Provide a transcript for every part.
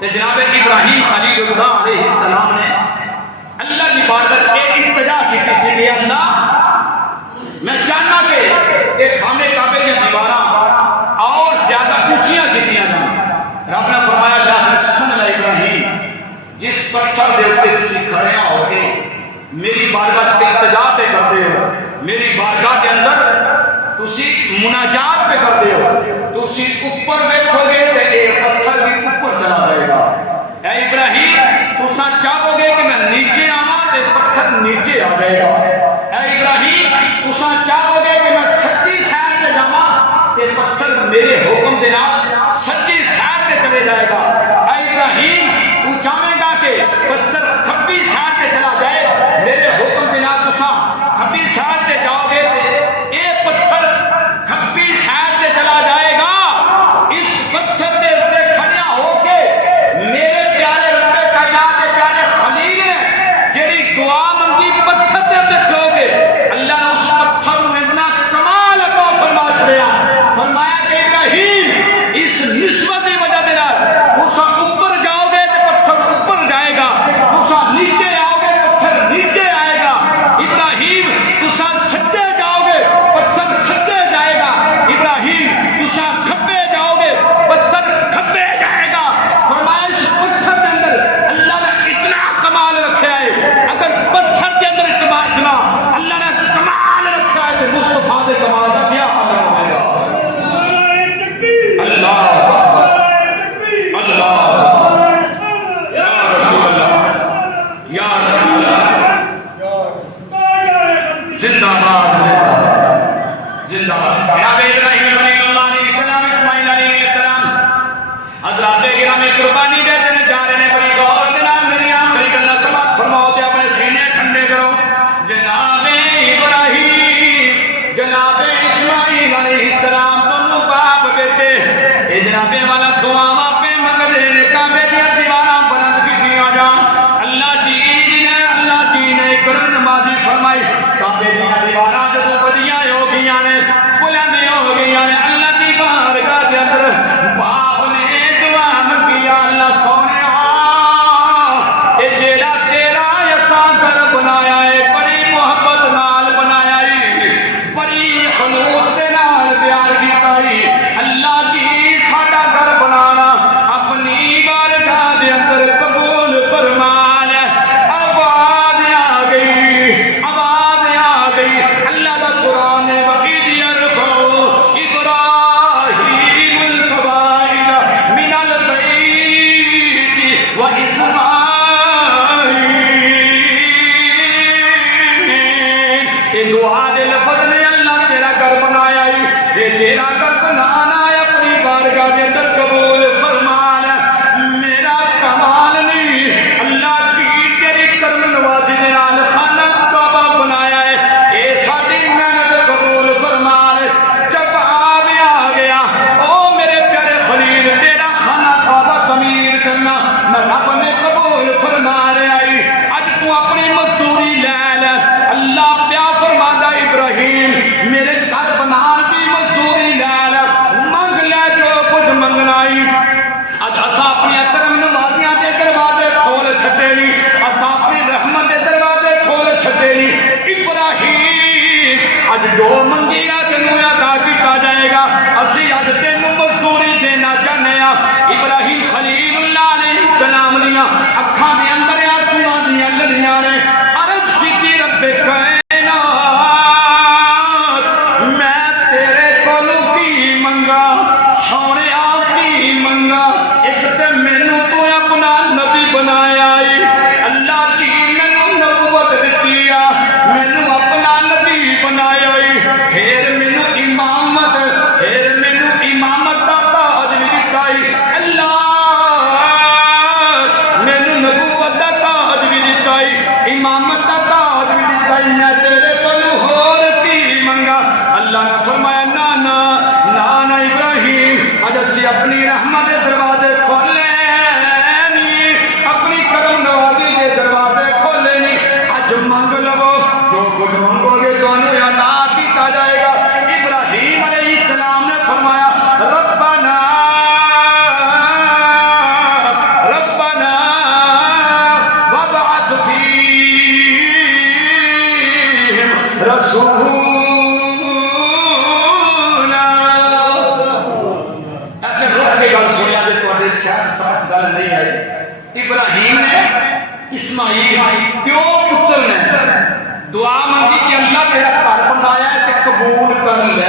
تو جناب ابراہیم خلیل اللہ علیہ السلام نے اللہ کی بارگاہ ایک التجا کی کسی بھی اللہ میں چاہنا کہ ایک خانہ کعبے کی دیواراں اور زیادہ اونچیاں کیتیاں جائیں۔ رب نے فرمایا اللہ سن لے ابراہیم جس پتھر دے اوپر تسی کھڑے ہو کے میری بارگاہ پہ التجا پہ کرتے ہو، میری بارگاہ کے اندر تسی مناجات پہ کرتے ہو، تسی اوپر بیٹھو گے تو ایک پتھر بھی اوپر چلا جائے گا۔ اے ابراہیم تساں چاہو گے کہ میں نیچے آواں تے پتھر نیچے آ جائے گا۔ اے ابراہیم تساں چاہو گے کہ میں سچی سیر تے جاواں تے پتھر میرے حکم دے نال سچی سیر تے چلے جائے گا۔ اے ابراہیم تو چاہے گا کہ پتھر کھبی سیر تے چلا جائے، میرے حکم دے نال تساں کھبی سیر تے جاؤ گے تے اے پتھر کھبی سیر تے چلا جائے گا۔ اس پتھر دے اوپر کھڑیا ہو کے میرے پیارے رب کائنات کے پیارے خلیل نے جیڑی دعا منگی پتھر دے اوپر کھلو کے اللہ نے اس پتھر میں اتنا کمال عطا فرما چھڑیا، فرمایا کہ ابراہیم اس نسبت کی وجہ دے نال تساں اوپر جاؤ گے تے پتھر اوپر جائے گا، تساں نیچے آؤ گے پتھر نیچے آئے گا۔ ابراہیم تساں سجدے جاؤ گے پتھر سجدے جائے گا، ابراہیم تساں کھبے جاؤ گے پتھر کھبے جائے گا۔ فرمایا اس پتھر کے اندر اللہ نے اتنا کمال رکھا ہے، اگر پتھر کے اندر اتنا اللہ نے کمال رکھا ہے تو مصطفیٰ کے کمال کا کیا حال ہوگا؟ اللہ اللہ یا رسول اللہ یا رسول اللہ زندہ باد زندہ باد۔ جناب ابراہیم خلیل اللہ علیہ السلام اسماعیل علیہ السلام حضرات گرامی قربانی دینے جا رہے ہیں، بڑی غور جناب میری آخری گلہ سماعت فرماؤ تے اپنے سینے ٹھنڈے کرو۔ جناب ابراہیم جناب اسماعیل علیہ السلام دونوں باپ بیٹے اے جناب والا دعاواں پہ منگدے نے کعبے دی دیواراں بلند کیتیاں جان۔ اللہ جی نے کرم نمازی فرمائی کعبے دی دیواراں جدوں بدیاں ہو گئیاں نے بلند ہو گئیاں نے، اللہ دی بارگاہ دے اندر باپ نے دعا منگی اللہ سونیا اے جیڑا تیرا ایسا گھر بنایا ہے بڑی محبت نال بنایا ہے، بڑی خلوص دے نال پیار کیتا ہے، اللہ جی ساڈا گھر بنانا اپنی بارگاہ دے اندر قبول فرما لے۔ آواز آ گئی آواز آ گئی، اللہ دا قرآن ہے وَإِذْ يَرْفَعُ إِبْرَاهِيمُ الْقَوَاعِدَ مِنَ الْبَيْتِ وَإِسْمَاعِيلُ۔ یہ دعا دے لفظ نے اللہ تیرا گھر بنایا ہے، یہ تیرا گھر بنانا ہے اپنی بارگاہ کے اندر قبول فرما لے۔ میرا کمال نہیں، اللہ کی تیری کرم نوازی دے نال خانہ کعبہ بنایا ہے، اے ساڈی محنت قبول فرما لے۔ جواب آ گیا او میرے پیارے خلیل تیرا خانہ کعبہ تعمیر کرنا میں رب نے قبول فرما لیا ہے، اج تو اپنی مزدوری لے لے۔ اللہ پیا فرماتا ابراہیم میرے گھر بنان کی مزدوری لے لے، منگ لے جو کچھ منگنا ہی۔ اج اساں اپنی کرم نوازیاں دے دروازے کھول چھڈے نہیں، اساں اپنی رحمت دے دروازے کھول چھڈے نہیں۔ ابراہیم اج جو منگیا تینوں عطا کیتا جائے گا، اسی اج تینوں مزدوری دینا چاہنے ہاں۔ ابراہیم خلیل اللہ علیہ السلام دیاں اکھاں دے اندر آنسواں دیاں لڑیاں نے، عرض کیتی رب کائنات میں تیرے کولوں کی منگا سونیا کی منگا، ایک تے مینوں تو اپنا نبی بنایا ہے، اللہ کی مینوں نبوت دتی آ، مینوں اپنا نبی بنایا ہے، پھر مینوں امامت دا تاج بھی دتا ہے، اللہ مینوں نبوت دا تاج بھی دتا ہے، امامت دا تاج بھی دتا ہے، میں تیرے کولوں ہور کی منگا۔ اللہ نے فرمایا نا نا نا نا ابراہیم اج اسماعیل پیو پتر نے دعا منگی کہ اللہ تیرا گھر بنایا ہے تے قبول کر لے،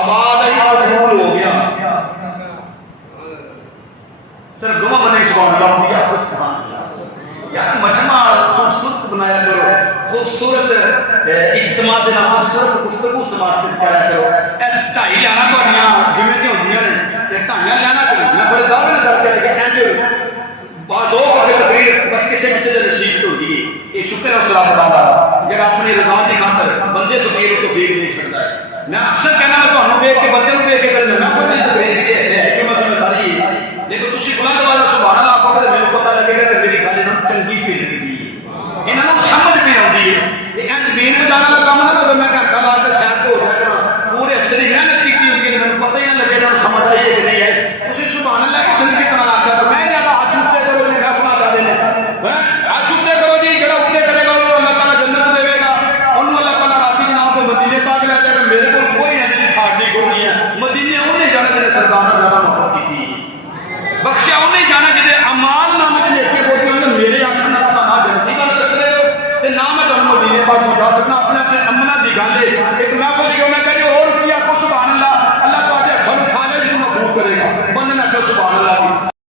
آواز آئی قبول ہو گیا۔ سر دعا بنے سبحان اللہ یا سبحان اللہ، یار مجمع خوبصورت بنایا کرو، خوبصورت اجتماع دینا، خوبصورت گفتگو سماعت کرایا کرو۔ اے ڈھائی لانا تھوڑیاں جمعے دی ہوندیاں نے تے ڈھائیاں لانا چاہیے، میں بڑے دعوے نال کرتے ہیں کہ انج بعض ہو کے تقریر بس کسی کسی دے نصیب تو ہوندی ہے۔ یہ شکر ہے اس رب دا جڑا اپنی رضا دی خاطر بندے فقیر کو توفیق نہیں چھڑدا ہے۔ میں اکثر کہنا میں تانوں ویکھ کے